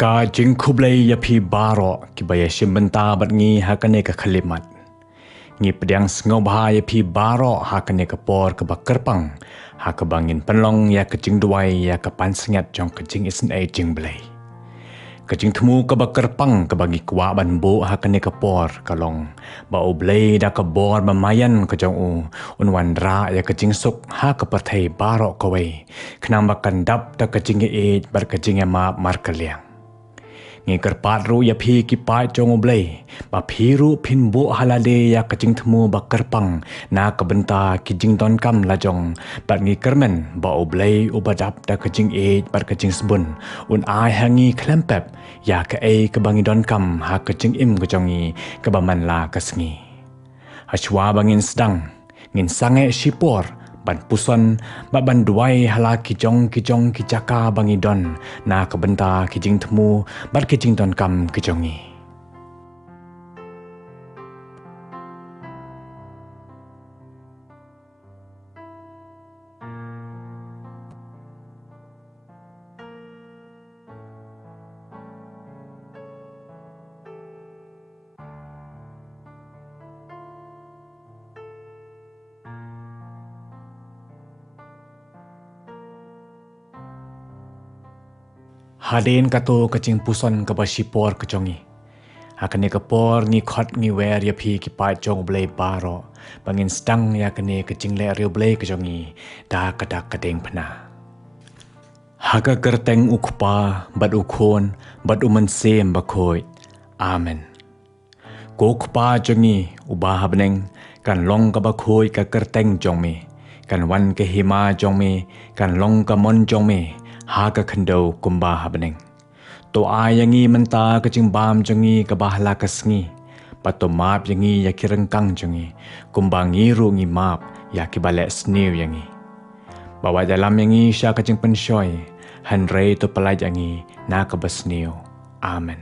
Ka jing kublai ya pi baro ki baya shimbenta bat ngi hakane ka khalimat. Ngi pediang sngau baha ya pi baro hakane ka por ka bakerpang ha ka bangin penlong ya ka jing duai ya ka pan sengat jong ka jing isen ai jing blai. Ka jing temu ka bakerpang ka bagi kwa ban bo hakane ka por ka long ba o blai da ka bor mamayan ka jong u unwan ra ya ka jing suk ha ka pathai baro ka wei. Knam bakan dap da ka jing e bar ka jing ma mar ka liang. ngi kerpat ru ya phi ki pai chong oblei ba phi ru phin bu halade ya kajing thmu ba kerpang na kabenta ki jing ton kam la jong bat ngi kermen ba oblei ubadap da kajing e bat kajing sbun un ai hangi klempep ya ka e ka bangi don kam ha kajing im kajongi ka ba man la kasngi hachwa bangin sedang ngin sange sipor ban puson ba ban duai hala kijong kijaka bangi don na kabenta kijing thmu bat kijing don kam kijongi Haden kato kacing puson ka basipor kejongi. Hakane kapor ni khot ni wer ya phi ki pa jong blei baro. Bangin stang ya kane kacing le riu blei kejongi. Da kadak kadeng phna. Haka kerteng ukpa bad ukhon bad uman sem bakhoi. Amen. Kokpa jongi ubah beneng kan long ka bakhoi ka kerteng jong me. Kan wan ke hima jong me kan long ka mon jong me. Haga kendo kumba habeneng. To ayangi menta kecing bam jongi kabahla kasngi. Pato map yangi ya kirengkang jongi. Kumba ngiru ngi map ya kibalek sniu yangi. Bawa dalam yangi sya kecing pensyoy. Hanrei to pelaj yangi na kabasniu. Amen.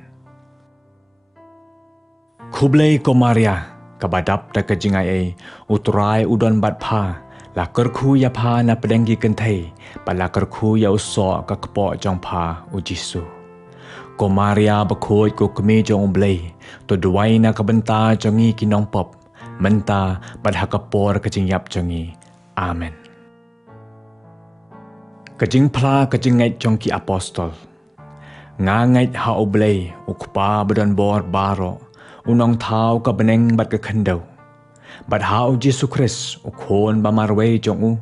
Kublai komaria kabadap da kejing ai uturai udon bat pa. La kerku ya pa na pedenggi kentai, pa la kerku ya usok ka kepo jong pa u Jisu. Ko Maria bakoi ko kemi jong blei, to duai na kabenta jongi kinong pop, menta pad hakapor kejing yap jongi. Amen. Kejing pla kejing ngait jong ki apostol. Nga ngait ha oblei ukpa badan bor baro, unong tau ka beneng bat ka kendo. Bat hau Jesu Christ ukhon ba marway jong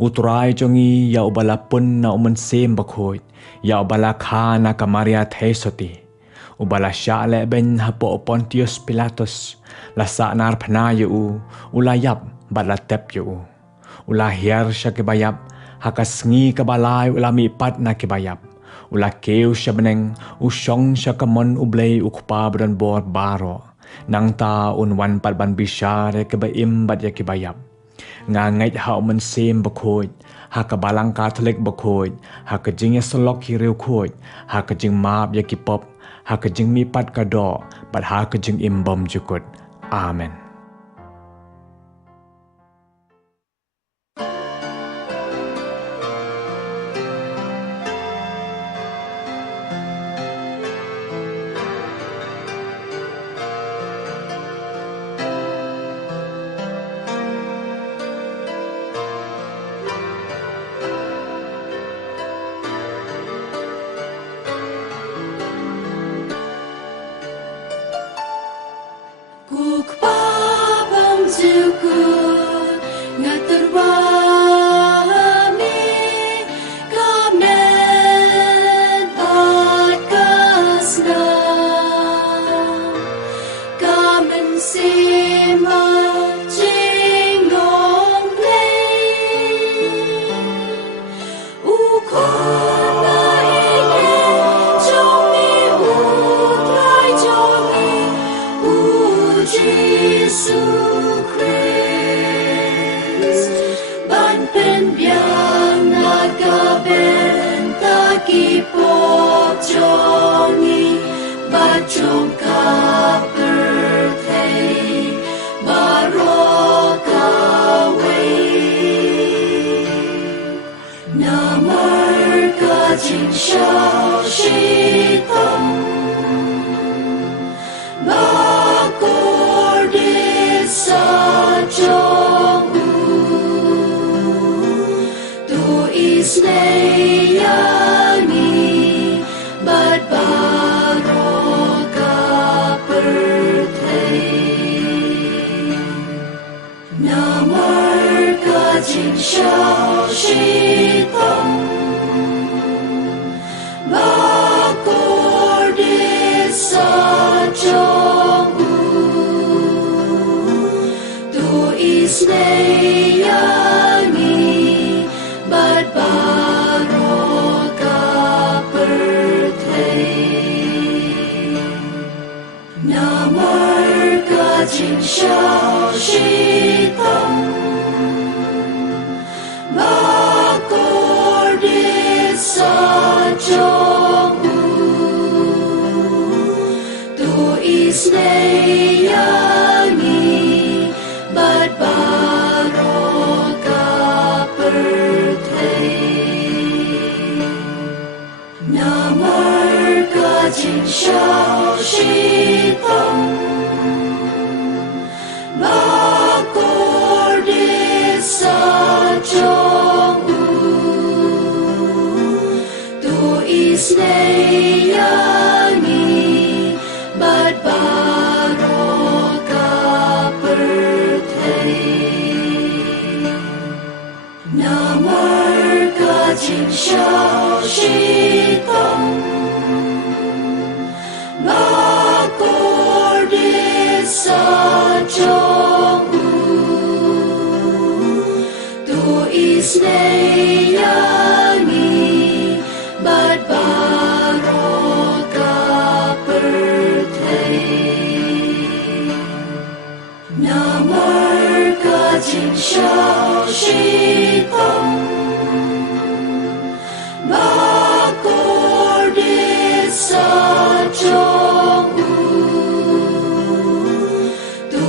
utrai jongi ya ubala pun na uman sem bakhoi ya ubala kha na kamaria thesoti ubala sha le ben hapo Pontius Pilatus la sa nar phna yu ulayap bala tep yu ula hiar sha ke bayap hakasngi ka balai ula mi pat na ke bayap ula keu sha beneng usong sha kamon ublei ukpa bran bor baro nang ta unwan pat ban bishare ke ba im bat ya ke bayap nga ngait ha man sem bakhoi ha ka balang Catholic bakhoi ha ka jing ya solok ki reu khoi ha ka jing map ya ki pop ha ka jing mi pat ka do bat ha ka jing im bom jukut. Amen. Bakor isneiani bat baroka pertei namar ka jing xiao shi tong bakor di sa jong tu isneiani bat baroka pertei namar ka jing xiao shi tong bakor di sa jong tu isneiani bat baroka pertei namar ka jing xiao shi tong bakor di sa jong tu isneiani bat baroka pertei namar ka jing xiao shi tong bakor di sa jong tu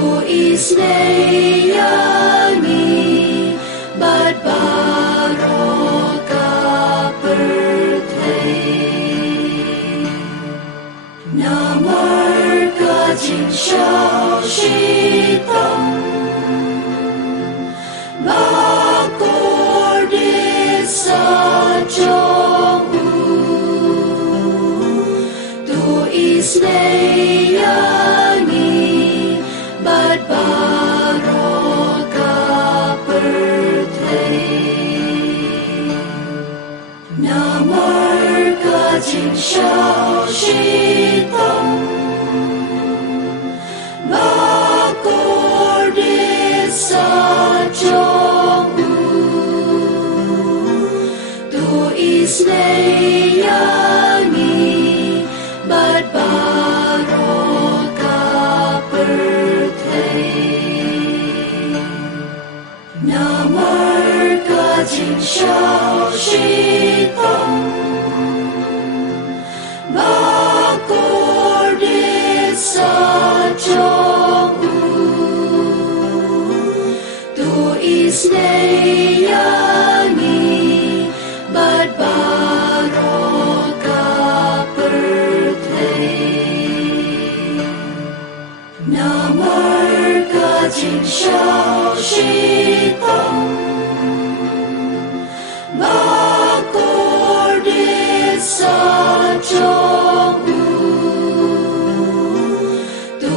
isneiani bat baroka pertei namar ka jing xiao shi tong bakor di sa jong tu isneiani bat baroka pertei namar ka jing xiao shi tong bakor di sa jong tu isneiani bat baroka pertei namar ka jing xiao shi tong bakor di sa jong tu isneiani bat baroka pertei namar ka jing xiao shi tong bakor di sa jong tu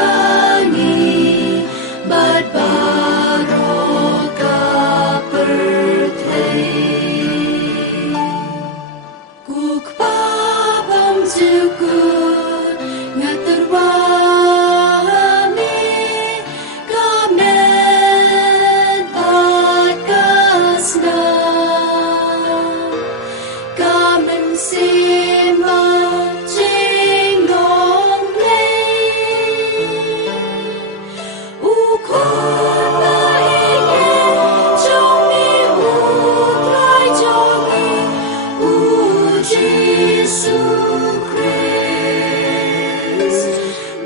isneiani bat baroka pertei kuk babam zukun ngaterwami kamen bat kasna kamen sima jingong lei ukon na ingen jongi utrai jongi u Jesu Christ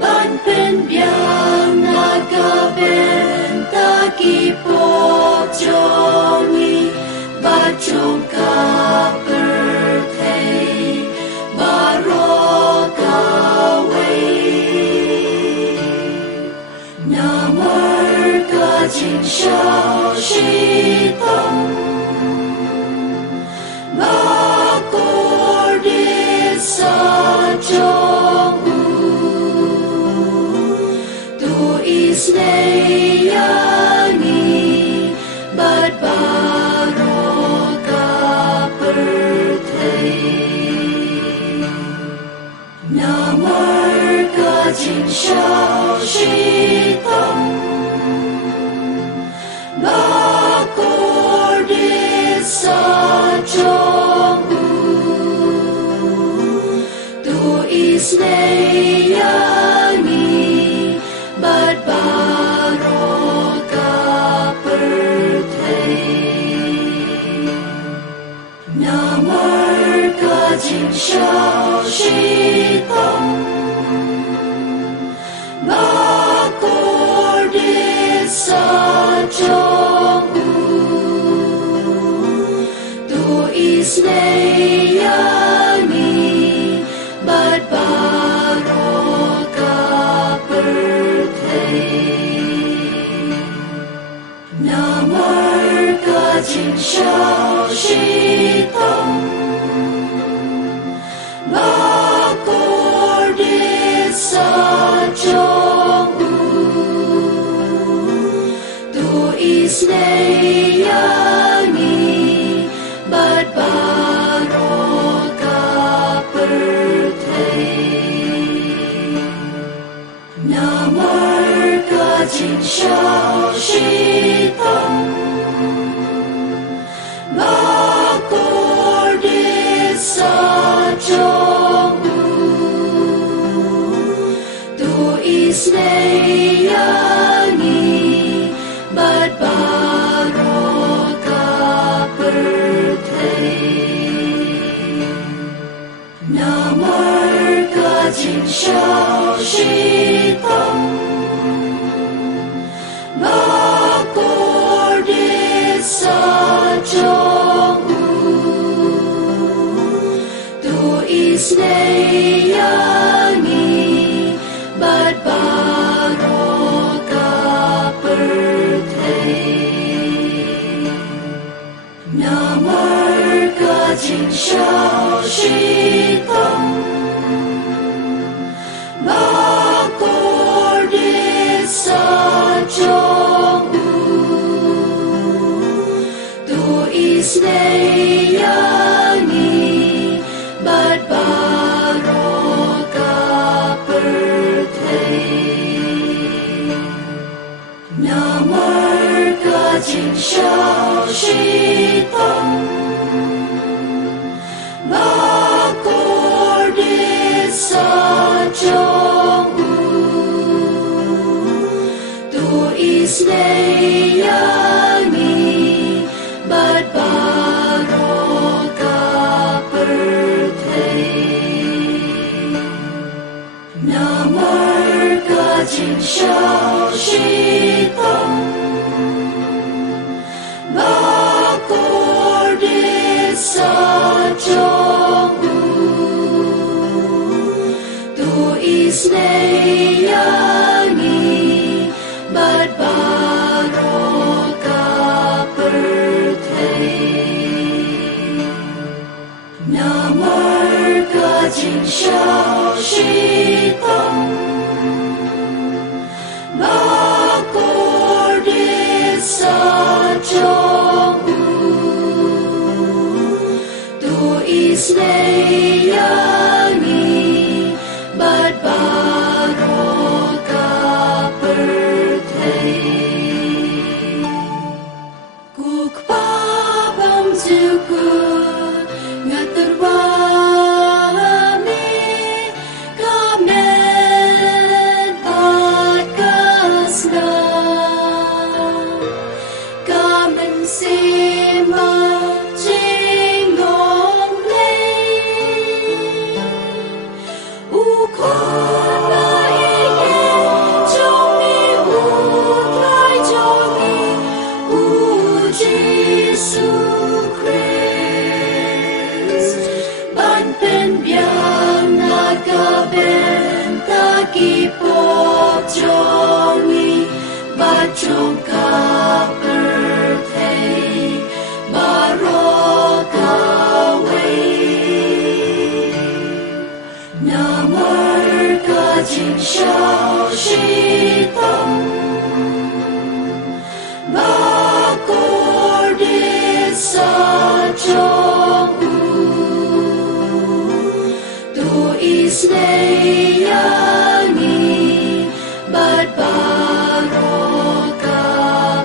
ban pen biang nagaben takipok jongi bajong ka pertei baroka wei namar ka jing xiao shi tong bakor di sa jong tu isneiani bat baroka pertei namar ka jing xiao shi tong trong tu isneyani bat baroka perthei namar ka jing shao shi tong bakordit sa trong tu isneyani bat baroka perthei namar ka jing shao shi tong bakordit sa trong tu isneyani bat baroka perthei namar ka jing shao shi tong bakordit sa trong tu isneyani bat baroka perthei namar ka jing shao shi tong bakordit sa trong tu isneyani bat baroka perthei namar ka jing shao shi tong bakordit sa trong tu isneyani bat baroka perthei namar ka jing shao shi tong bakordit sa trong tu isneyani bat baroka perthei namar ka jing shao shi tong bakordit sa trong tu isneyani bat baroka perthei namar ka jing shao shi tong bakordit sa trong tu isneyani bat baroka perthei kukpabam zuku ngaturwami kamen bat kasna kamen sima jingong lei ukona iye jongi utlai jongi u Jesus Christ ban pen biang nagaben takipok jongi bajong ka perthei baroka wei namar ka jing shao shi tong bakordit sa trong tu isneyani bat baroka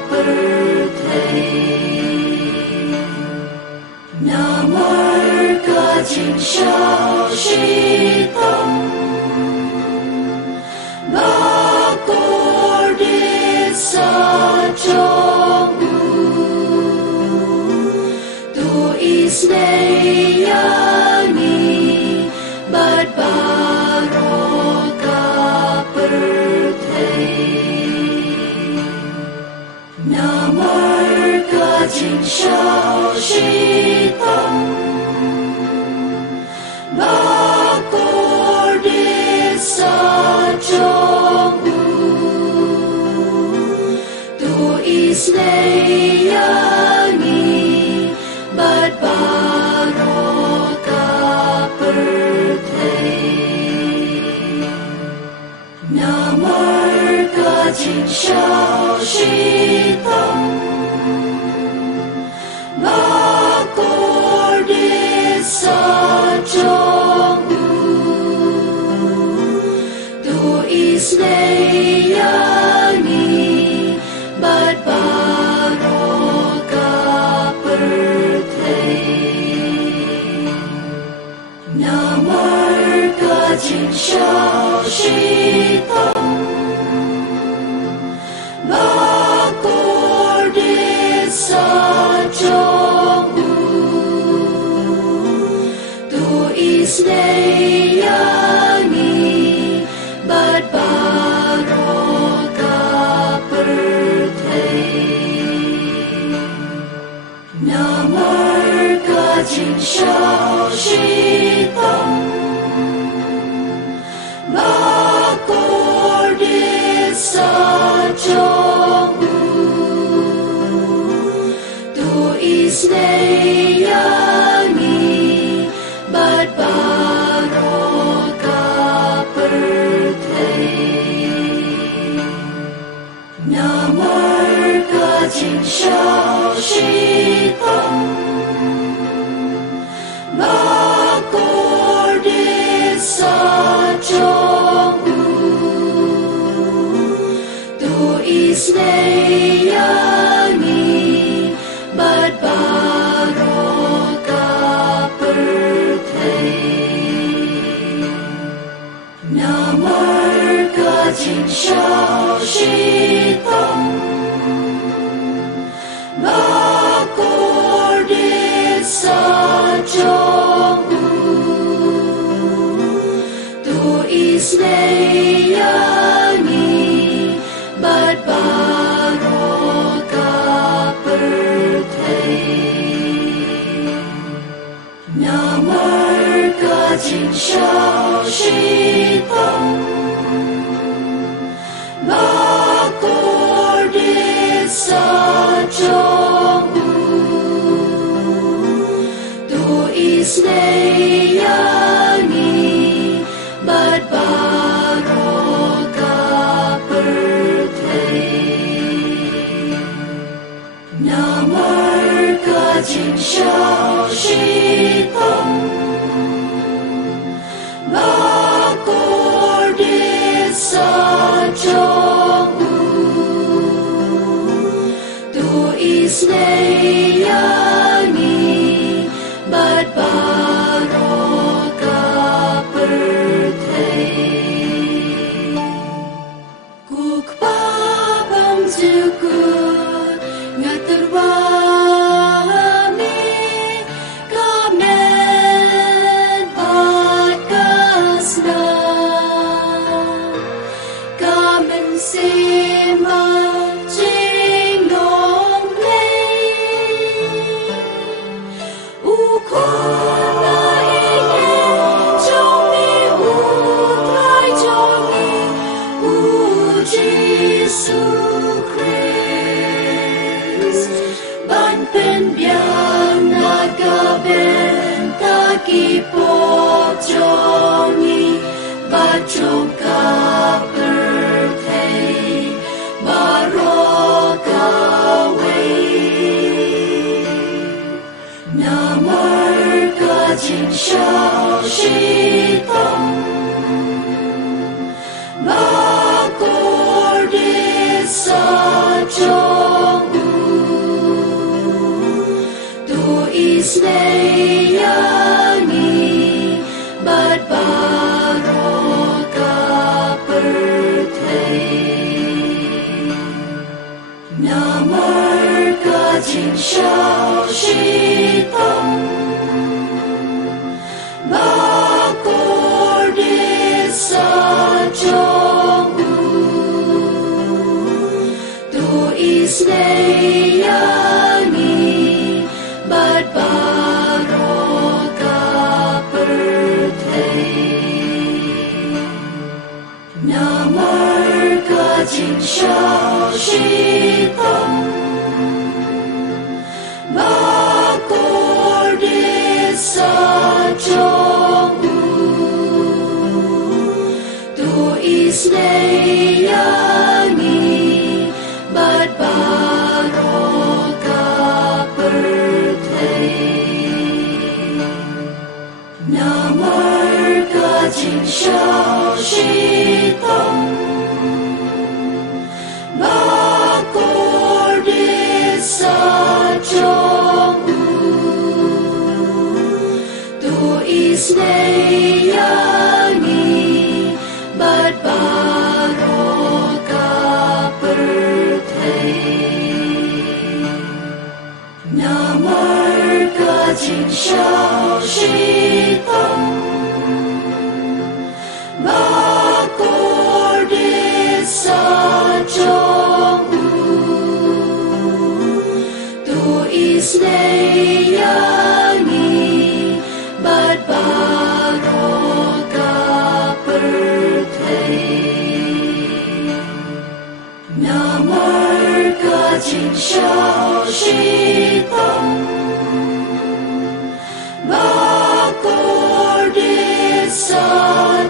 perthei 今宵西东，马过的沙中乌，都Islayani bad baroka perthai namar ka jing shao shi tong ba kor de sa chong u tu Islayani bad baroka perthai namar ka jing shao shi tong ba kor de sa chong u tu Islayani bad baroka perthai namar ka jing shao shi tong ba kor de sa chong u tu Islayani bad baroka perthai namar ka jing shao shi tong ba kor de sa chong u tu Islayani bad baroka perthai namar ka jing shao shi tong ba kor de sa chong u tu Islayani bad baroka perthai namar ka jing shao shi tong ba kor de sa chong u tu Islayani bad baroka perthai namar ka jing shao shi tong ba kor de sa chong u tu Islayani bad baroka perthai namar ka jing shao shi tong ba kor de sa chong u tu Islayani bad baroka perthai kuk babang zukur ngaturwami kamen pakasna kamen sema jing long play u khôn na ige trong mi u thái trong mi u Jesus Christ ban pen biang nagaben takipok jongi bachong ka perthai baroka way namar ka jing shao shi tong ba kor de sa chong u tu Islayani 今宵西东，马过的沙中乌，都伊斯内亚尼，巴巴罗卡贝特。Namar kajing shao shi tong, bakor di sa chong u, tu isne yani, bat baroka perthai. Namar kajing shao shi tong, bakor di sa chong u, tu isne yani, bat baroka perthai. Namar kajing shao shi tong, bakor di sa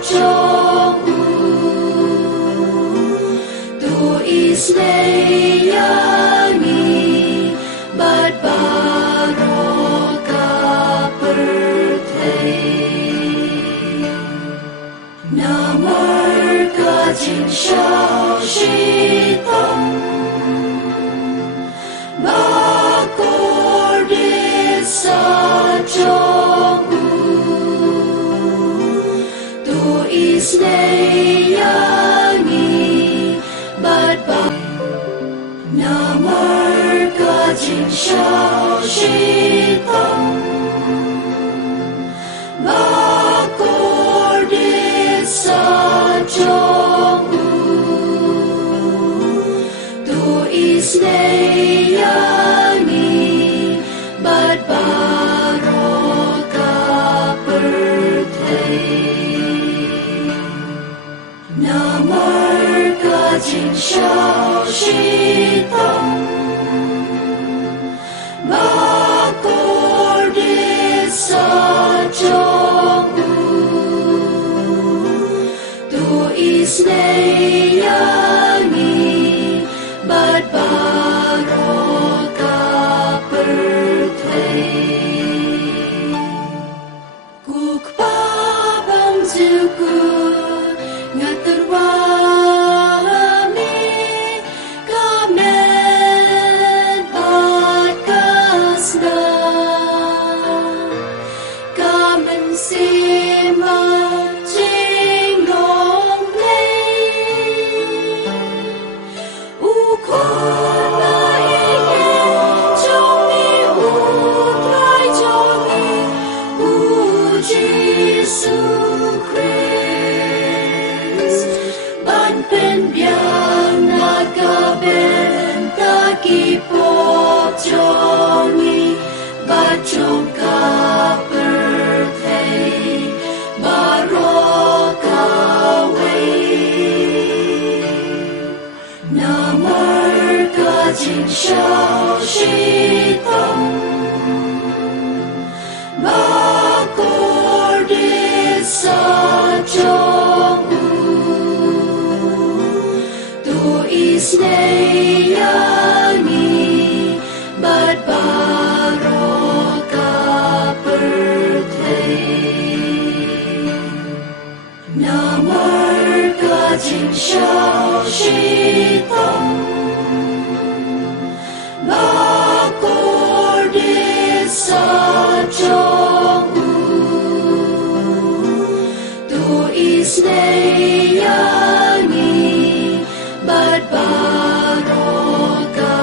chong u, tu isne yani, bat baroka perthai. Namar kajing shao shi tong, bakor di sa chong u, tu isne yani, bat ba. Namar kajing shao shi tong, bakor di sa chong u, tu isne yani, bat baroka perthai. Namar kajing shao shi tong, bakor di sa chong u, tu isne yani, bat baroka perthai. Kuk babam zuku ngaturwami, kamen bat kasna, kamen sima jing long play. Ukon na ingen jomi utrai jomi, u Jesu Christ. Ban pen biang nagaben takipok jomi, bacong ka perthai, baroka way. Namar kajing shao shi tong, bakor di sa chong u, tu isne yani, bat baroka perthai. Namar kajing shao shi tong, bakor di sa chong u, tu isne yani, bat baroka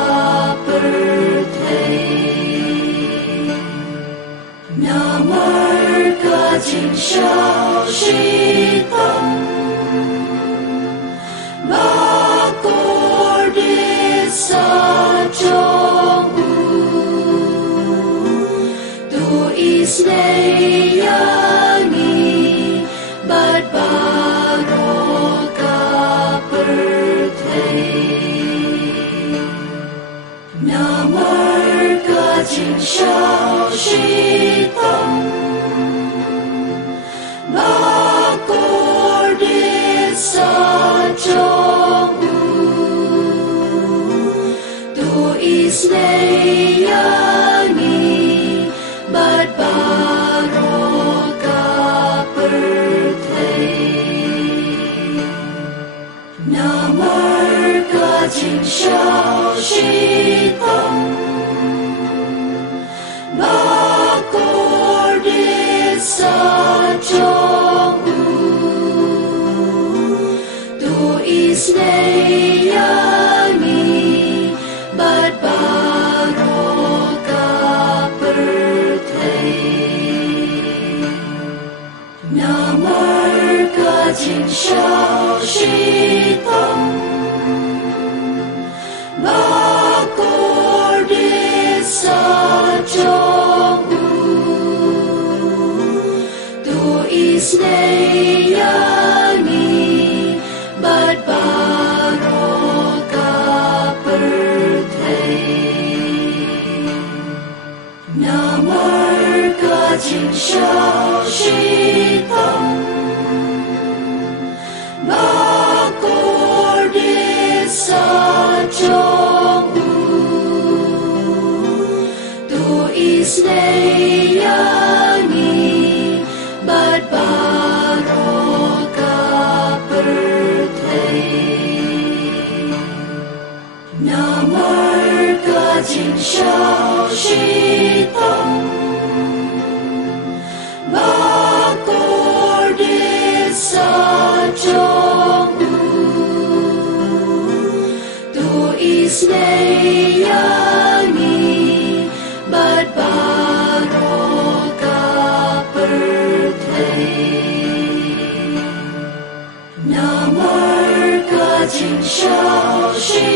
perthai. Namar kajing shao shi tong, bakor di sa chong u, tu isne yani, bat baroka perthai. 今宵西东，马古的萨中乌，都伊斯内亚尼，bat baroka bertei。Namar ka jing xiao xi tong, bakor di sa zhong wu, tu is nei ya ni, bat baroka bertei。Namar ka jing xiao xi tong，bakor di sa zhong wu，tu is nei ya ni, bat baroka bertei。Namar ka jing xiao xi tong，bakor di sa zhong wu，tu is nei ya ni, bat baroka bertei。Namar ka jing xiao xi tong，bakor di sa zhong wu，tu is nei ya ni, bat baroka bertei。Namar ka jing xiao xi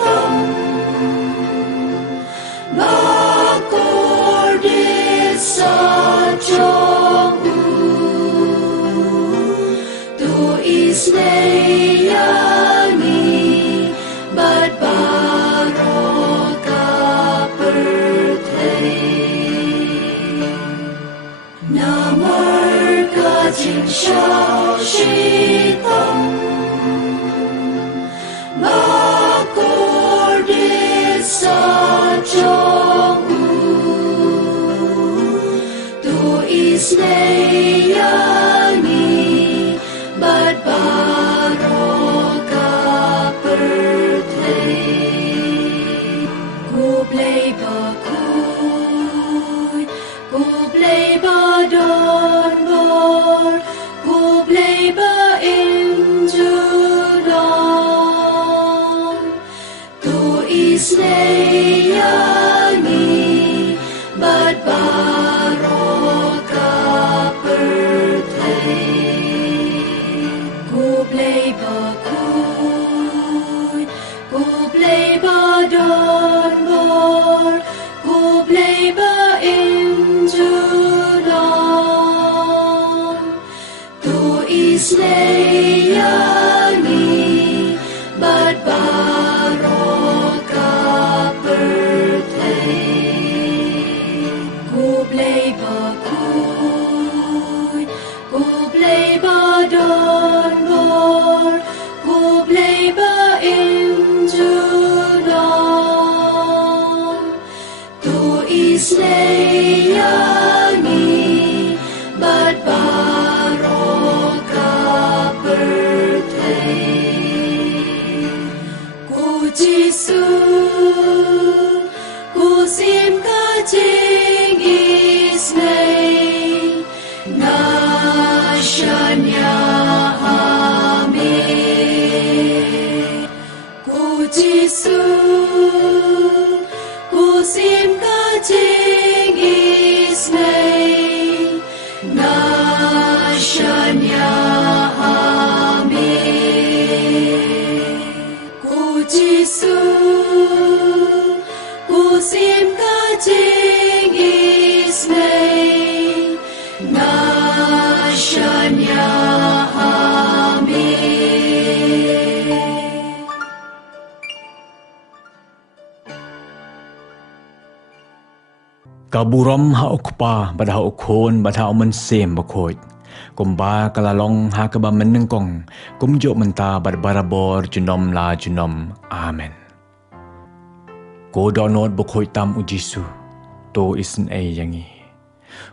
tong，bakor di sa zhong wu，tu is nei ya ni, bat baroka bertei。Namar ka jing xiao xi tong，bakor di sa zhong wu，tu is nei ya ni, bat baroka bertei。Ku play ba kui, ku play ba don bor, ku play ba in Junon, tu is nei ya ni, bat baroka bertei。Ku play ba kui, ku play ba don bor, ku play ba in Junon, tu is nei ya ni, bat baroka bertei。Ku play ba kui, ku play ba don bor, ku play ba in Junon, tu is nei ya ni, bat baroka bertei。Ku Jisu, ku sim ka jing is nei, na shanya amen。Ku Jisu, ku sim ka jing is nei, na shanya amen。Ku Jisu, ku sim ka jing is nei, na shanya amen。Kaburam ha ukpa bada ukon bada umen sem bakoi. Kumba kalalong ha kaba menengkong kumjo menta bad barabor junom la junom. Amen. Ko donot bakoi tam ujisu to isen yangi.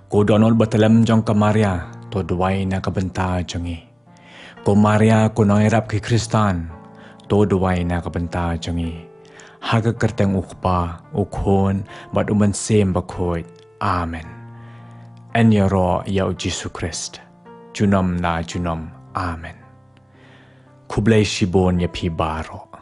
Ko donot batalam jong kamaria to duway na kabenta jongi. Ko Maria ko nangyarap kay Kristan to duway na kabenta jongi. Haga kerteng ukpa, ukhon, bat uman sem bakhoy. Amen. Enyaro yau Jesu Christ. Junam na junam. Amen. Kublay shibon ya pi baro.